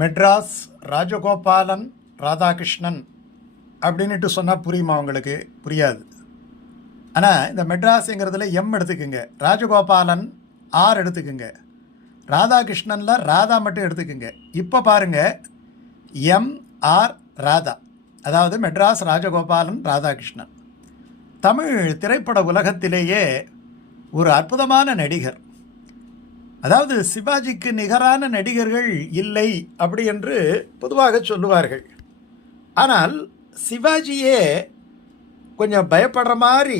மெட்ராஸ் ராஜகோபாலன் ராதாகிருஷ்ணன் அப்படின்ட்டு சொன்னால் புரியுமா உங்களுக்கு? புரியாது. ஆனால் இந்த மெட்ராஸுங்கிறதுல எம் எடுத்துக்குங்க, ராஜகோபாலன் ஆர் எடுத்துக்குங்க, ராதாகிருஷ்ணனில் ராதா மட்டும் எடுத்துக்குங்க. இப்போ பாருங்கள், எம்ஆர் ராதா, அதாவது மெட்ராஸ் ராஜகோபாலன் ராதாகிருஷ்ணன். தமிழ் திரைப்பட உலகத்திலேயே ஒரு அற்புதமான நடிகர். அதாவது சிவாஜிக்கு நிகரான நடிகர்கள் இல்லை அப்படி என்று பொதுவாக சொல்லுவார்கள். ஆனால் சிவாஜியே கொஞ்சம் பயப்படுற மாதிரி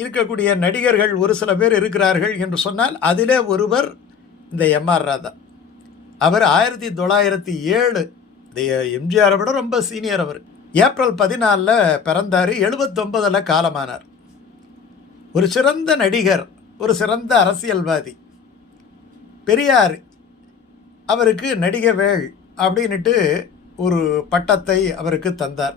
இருக்கக்கூடிய நடிகர்கள் ஒரு சில பேர் இருக்கிறார்கள் என்று சொன்னால் அதிலே ஒருவர் இந்த எம்ஆர் ராதா. அவர் 1907, எம்ஜிஆரை விட ரொம்ப சீனியர். அவர் ஏப்ரல் 14 பிறந்தார், 79 காலமானார். ஒரு சிறந்த நடிகர், ஒரு சிறந்த அரசியல்வாதி. பெரியார் அவருக்கு நடிகவேள் அப்படின்ட்டு ஒரு பட்டத்தை அவருக்கு தந்தார்.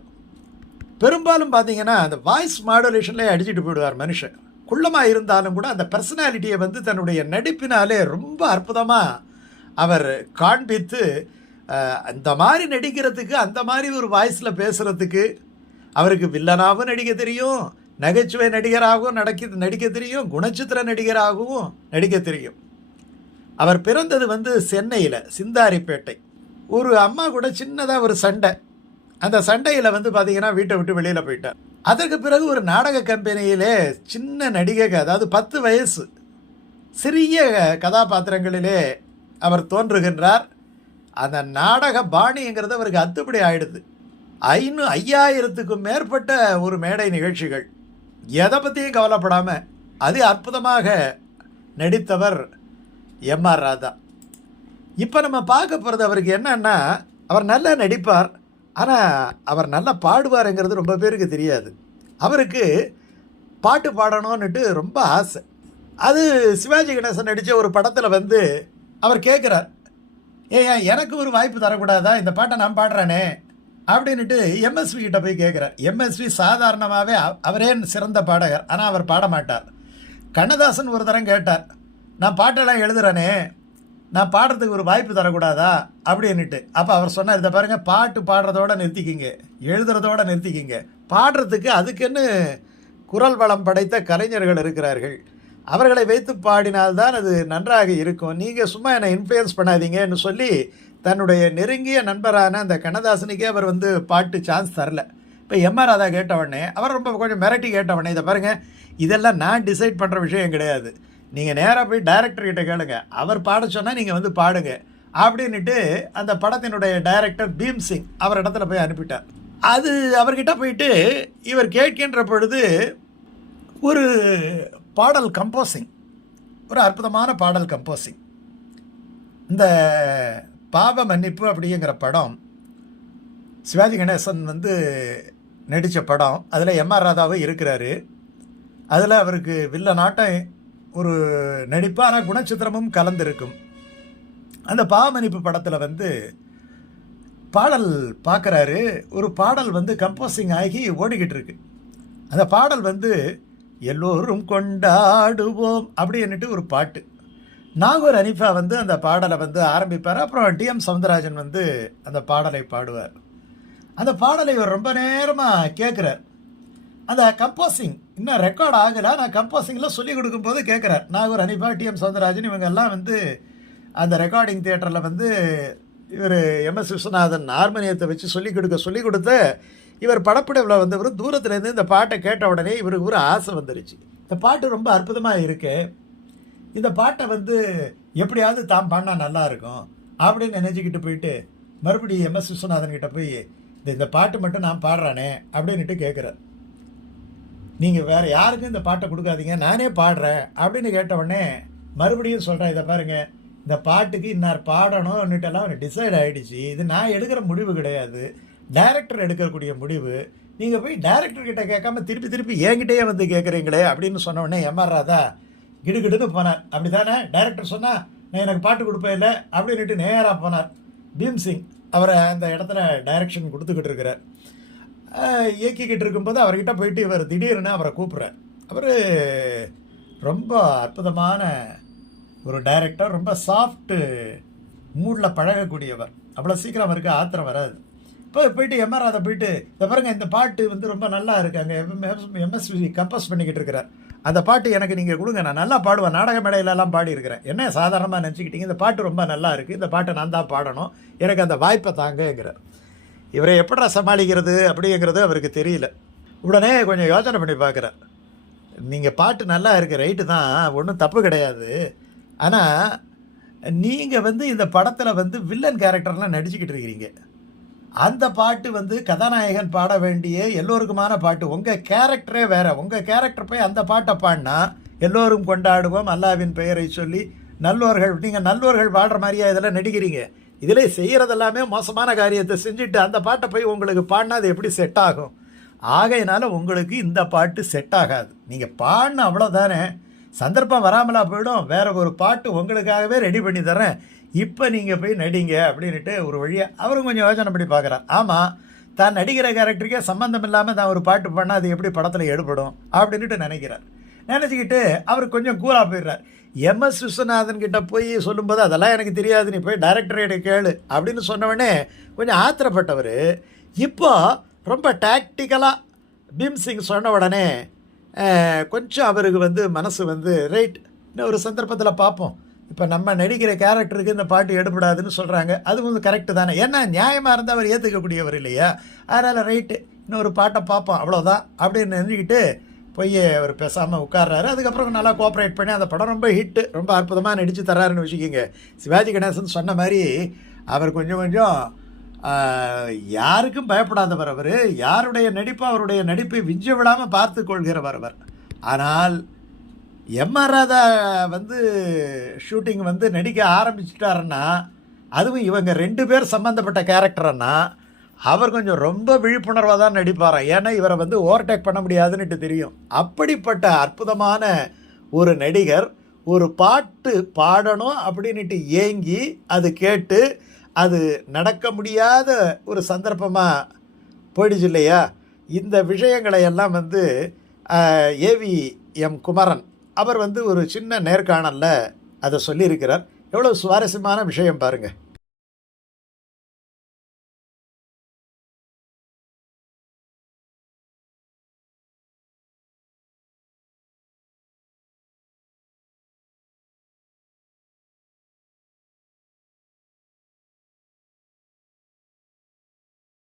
பெரும்பாலும் பார்த்தீங்கன்னா அந்த வாய்ஸ் மாடுலேஷன்லேயே அடிச்சுட்டு போயிடுவார் மனுஷன். குள்ளமாக இருந்தாலும் கூட அந்த பர்சனாலிட்டியை தன்னுடைய நடிப்பினாலே ரொம்ப அற்புதமாக அவர் காண்பித்து அந்த மாதிரி நடிக்கிறதுக்கு, அந்த மாதிரி ஒரு வாய்ஸில் பேசுகிறதுக்கு அவருக்கு வில்லனாகவும் நடிக்க தெரியும், நகைச்சுவை நடிகராகவும் நடிக்க தெரியும், குணச்சித்திர நடிகராகவும் நடிக்க தெரியும். அவர் பிறந்தது சென்னையில் சிந்தாரிப்பேட்டை. ஒரு அம்மா கூட சின்னதாக ஒரு சண்டை, அந்த சண்டையில் பார்த்தீங்கன்னா வீட்டை விட்டு வெளியில் போயிட்டார். அதற்கு பிறகு ஒரு நாடக கம்பெனியிலே சின்ன நடிகை, அதாவது 10 வயசு சிறிய கதாபாத்திரங்களிலே அவர் தோன்றுகின்றார். அந்த நாடக பாணிங்கிறது அவருக்கு அத்துப்படி ஆயிடுது. 5000க்கும் மேற்பட்ட ஒரு மேடை நிகழ்ச்சிகள், எதை பற்றியும் கவலைப்படாமல் அது அற்புதமாக நடித்தவர் எம்ஆர் ராதா. இப்போ நம்ம பார்க்க போகிறது அவருக்கு என்னன்னா, அவர் நல்லா நடிப்பார், ஆனால் அவர் நல்லா பாடுவாருங்கிறது ரொம்ப பேருக்கு தெரியாது. அவருக்கு பாட்டு பாடணும்னுட்டு ரொம்ப ஆசை. அது சிவாஜி கணேசன் நடித்த ஒரு படத்தில் அவர் கேட்குறார், ஏன் எனக்கு ஒரு வாய்ப்பு தரக்கூடாதா, இந்த பாட்டை நான் பாடுறேனே அப்படின்ட்டு எம்எஸ்வி கிட்ட போய் கேட்குறார். எம்எஸ்வி சாதாரணமாகவே அவரே சிறந்த பாடகர், ஆனால் அவர் பாட மாட்டார். கண்ணதாசன் ஒரு தரம் கேட்டார், நான் பாட்டெல்லாம் எழுதுறேனே, நான் பாடுறதுக்கு ஒரு வாய்ப்பு தரக்கூடாதா அப்படின்ட்டு. அப்போ அவர் சொன்னார், இதை பாருங்கள், பாட்டு பாடுறதோட நிறுத்திக்கிங்க, எழுதுறதோட நிறுத்திக்கிங்க. பாடுறதுக்கு அதுக்குன்னு குரல் வளம் படைத்த கலைஞர்கள் இருக்கிறார்கள், அவர்களை வைத்து பாடினால்தான் அது நன்றாக இருக்கும். நீங்கள் சும்மா என்னை இன்ஃப்ளூயன்ஸ் பண்ணாதீங்கன்னு சொல்லி தன்னுடைய நெருங்கிய நண்பரான அந்த கண்ணதாசனுக்கே அவர் பாட்டு சான்ஸ் தரல. இப்போ எம்ஆர் ராதா கேட்டவுடனே அவர் ரொம்ப கொஞ்சம் மிரட்டி கேட்டவுடனே, இதை பாருங்கள், இதெல்லாம் நான் டிசைட் பண்ணுற விஷயம் கிடையாது, நீங்கள் நேராக போய் டைரக்டர்கிட்ட கேளுங்க, அவர் பாட சொன்னால் நீங்கள் பாடுங்க அப்படின்ட்டு அந்த படத்தினுடைய டைரக்டர் பீம்சிங் அவர் இடத்துல போய் அனுப்பிட்டார். அது அவர்கிட்ட போயிட்டு இவர் கேட்கின்ற பொழுது ஒரு பாடல் கம்போசிங், ஒரு அற்புதமான பாடல் கம்போசிங். இந்த பாவ மன்னிப்பு அப்படிங்கிற படம் சிவாஜி கணேசன் நடித்த படம். அதில் எம்ஆர் ராதாவும் இருக்கிறாரு. அதில் அவருக்கு வில்லனாட்டம் ஒரு நடிப்பான குணச்சித்திரமும் கலந்திருக்கும். அந்த பாவமன்னிப்பு படத்தில் பாடல் பார்க்குறாரு. ஒரு பாடல் கம்போசிங் ஆகி ஓடிக்கிட்டு இருக்கு. அந்த பாடல் எல்லோரும் கொண்டாடுவோம் அப்படின்ட்டு ஒரு பாட்டு. நாகூர் அனிஃபா அந்த பாடலை ஆரம்பிப்பார். அப்புறம் டிஎம் சவுந்தரராஜன் அந்த பாடலை பாடுவார். அந்த பாடலை இவர் ரொம்ப நேரமாக கேட்குறார். அந்த கம்போசிங் இன்னும் ரெக்கார்ட் ஆகலை, நான் கம்போசிங்கில் சொல்லிக் கொடுக்கும்போது கேட்குறார். நாகூர் அனிஃபா, டிஎம் சவுந்தரராஜன் இவங்கெல்லாம் அந்த ரெக்கார்டிங் தியேட்டரில் இவர் எம்எஸ் விஸ்வநாதன் ஹார்மோனியத்தை வச்சு சொல்லிக் கொடுத்த இவர் படப்பிடவில் ஒரு தூரத்துலேருந்து இந்த பாட்டை கேட்ட உடனே இவருக்கு ஒரு ஆசை வந்துருச்சு. இந்த பாட்டு ரொம்ப அற்புதமாக இருக்கு, இந்த பாட்டை எப்படியாவது தாம் பாடினா நல்லாயிருக்கும் அப்படின்னு நினச்சிக்கிட்டு போயிட்டு மறுபடியும் எம்எஸ் விஸ்வநாதன் கிட்ட போய் இந்த பாட்டு மட்டும் நான் பாடுறானே அப்படின்ட்டு கேட்குறார். நீங்கள் வேறு யாருக்கும் இந்த பாட்டை கொடுக்காதீங்க, நானே பாடுறேன் அப்படின்னு கேட்டவுடனே மறுபடியும் சொல்கிறேன், இதை பாருங்கள், இந்த பாட்டுக்கு இன்னார் பாடணும்னுட்டெல்லாம் அவனுக்கு டிசைட் ஆகிடுச்சு, இது நான் எடுக்கிற முடிவு கிடையாது, டைரக்டர் எடுக்கக்கூடிய முடிவு, நீங்கள் போய் டைரக்டர்கிட்ட கேட்காம திருப்பி என்கிட்டயே கேட்குறீங்களே அப்படின்னு சொன்னோடனே எம்ஆர் ராதா கிடுகிடுன்னு போனார். அப்படி தானே டைரக்டர் சொன்னால் நான் எனக்கு பாட்டு கொடுப்பேன் இல்லை அப்படின்ட்டு நேராக போனார். பீம்சிங் அவரை அந்த இடத்துல டைரக்ஷன் கொடுத்துக்கிட்டு இருக்கிறார். இயக்கிக்கிட்டு இருக்கும்போது அவர்கிட்ட போயிட்டு இவர் திடீர்னு அவரை கூப்பிட்றார். அவர் ரொம்ப அற்புதமான ஒரு டைரக்டர், ரொம்ப சாஃப்ட்டு மூடில் பழகக்கூடியவர். அவ்வளோ சீக்கிரம் அவருக்கு ஆத்திரம் வராது. இப்போ போயிட்டு எம்ஆர் ராதா போயிட்டு இந்த பாருங்க இந்த பாட்டு வந்து ரொம்ப நல்லா இருக்காங்க, எம்எஸ்வி கம்போஸ் பண்ணிக்கிட்டு இருக்கிறார், அந்த பாட்டு எனக்கு நீங்கள் கொடுங்க, நான் நல்லா பாடுவேன், நாடக மேடையிலலாம் பாடியிருக்கிறேன், என்ன சாதாரணமாக நினச்சிக்கிட்டீங்க, இந்த பாட்டு ரொம்ப நல்லா இருக்குது, இந்த பாட்டை நான் தான் பாடணும், எனக்கு அந்த வாய்ப்பை தாங்கங்கிறார். இவரை எப்படா சமாளிக்கிறது அப்படிங்கிறது அவருக்கு தெரியல. உடனே கொஞ்சம் யோசனை பண்ணி பார்க்குறார். நீங்கள் பாட்டு நல்லா இருக்குது, ரைட்டு தான், ஒன்றும் தப்பு கிடையாது, ஆனால் நீங்கள் வந்து இந்த படத்தில் வந்து வில்லன் கேரக்டர்லாம் நடிச்சுக்கிட்டு இருக்கிறீங்க, அந்த பாட்டு வந்து கதாநாயகன் பாட வேண்டிய எல்லோருக்குமான பாட்டு, உங்கள் கேரக்டரே வேறு, உங்கள் கேரக்டர் போய் அந்த பாட்டை பாடினா எல்லோரும் கொண்டாடுவோம் அல்லாவின் பெயரை சொல்லி நல்லோர்கள், நீங்கள் நல்லோர்கள் பாடுற மாதிரியா இதெல்லாம் நடிக்கிறீங்க, இதில் செய்கிறதெல்லாமே மோசமான காரியத்தை செஞ்சுட்டு அந்த பாட்டை போய் உங்களுக்கு பாடினா அது எப்படி செட் ஆகும், ஆகையினால உங்களுக்கு இந்த பாட்டு செட் ஆகாது, நீங்கள் பாடின அவ்வளோதானே, சந்தர்ப்பம் வராமலா போயிடும், வேற ஒரு பாட்டு உங்களுக்காகவே ரெடி பண்ணி தரேன், இப்போ நீங்கள் போய் நடிங்க அப்படின்ட்டு ஒரு வழியாக அவரும் கொஞ்சம் யோசனை பண்ணி பார்க்குறார். ஆமாம், தான் நடிக்கிற கேரக்டருக்கே சம்மந்தம் இல்லாமல் தான் ஒரு பாட்டு பண்ணால் அது எப்படி படத்தில் எடுபடும் அப்படின்ட்டு நினைக்கிறார். நினச்சிக்கிட்டு அவர் கொஞ்சம் கூலாக போயிடுறார். எம்எஸ் விஸ்வநாதன் கிட்ட போய் சொல்லும்போது அதெல்லாம் எனக்கு தெரியாது, நீ போய் டைரக்டரேட்டை கேளு அப்படின்னு சொன்னவொடனே கொஞ்சம் ஆத்திரப்பட்டவர் இப்போ ரொம்ப டாக்டிக்கலாக பீம்சிங் சொன்ன உடனே கொஞ்சம் அவருக்கு வந்து மனசு வந்து ரைட், இன்னும் ஒரு சந்தர்ப்பத்தில் பார்ப்போம், இப்போ நம்ம நடிக்கிற கேரக்டருக்கு இந்த பாட்டு எடுபடாதுன்னு சொல்கிறாங்க, அது வந்து கரெக்டு தானே, ஏன்னா நியாயமாக இருந்தால் அவர் ஏற்றுக்கக்கூடியவர் இல்லையா, அதனால் ரைட்டு இன்னொரு பாட்டை பார்ப்போம் அவ்வளோதான் அப்படின்னு நினைக்கிட்டு போய் அவர் பேசாமல் உட்கார்றாரு. அதுக்கப்புறம் நல்லா கோஆப்ரேட் பண்ணி அந்த படம் ரொம்ப ஹிட்டு, ரொம்ப அற்புதமாக நடித்து தர்றாருன்னு வச்சுக்கிங்க. சிவாஜி கணேசன் சொன்ன மாதிரி அவர் கொஞ்சம் கொஞ்சம் யாருக்கும் பயப்படாதவர், அவர் யாருடைய நடிப்பு அவருடைய நடிப்பை விஞ்ச விடாமல் பார்த்து கொள்கிறவர் அவர். ஆனால் எம்ஆர் ராதா வந்து ஷூட்டிங் வந்து நடிக்க ஆரம்பிச்சிட்டாருன்னா, அதுவும் இவங்க 2 பேர் சம்மந்தப்பட்ட கேரக்டர்னா அவர் கொஞ்சம் ரொம்ப விழிப்புணர்வாக தான் நடிப்பாராம், ஏன்னா இவரை வந்து ஓவர்டேக் பண்ண முடியாதுன்னுட்டு தெரியும். அப்படிப்பட்ட அற்புதமான ஒரு நடிகர் ஒரு பாட்டு பாடணும் அப்படின்ட்டு ஏங்கி அது கேட்டு அது நடக்க முடியாத ஒரு சந்தர்ப்பமாக போயிடுச்சு இல்லையா. இந்த விஷயங்களை எல்லாம் வந்து ஏவிஎம் குமரன் அவர் வந்து ஒரு சின்ன நேர்காணலில் அதை சொல்லியிருக்கிறார். எவ்வளோ சுவாரஸ்யமான விஷயம் பாருங்கள்.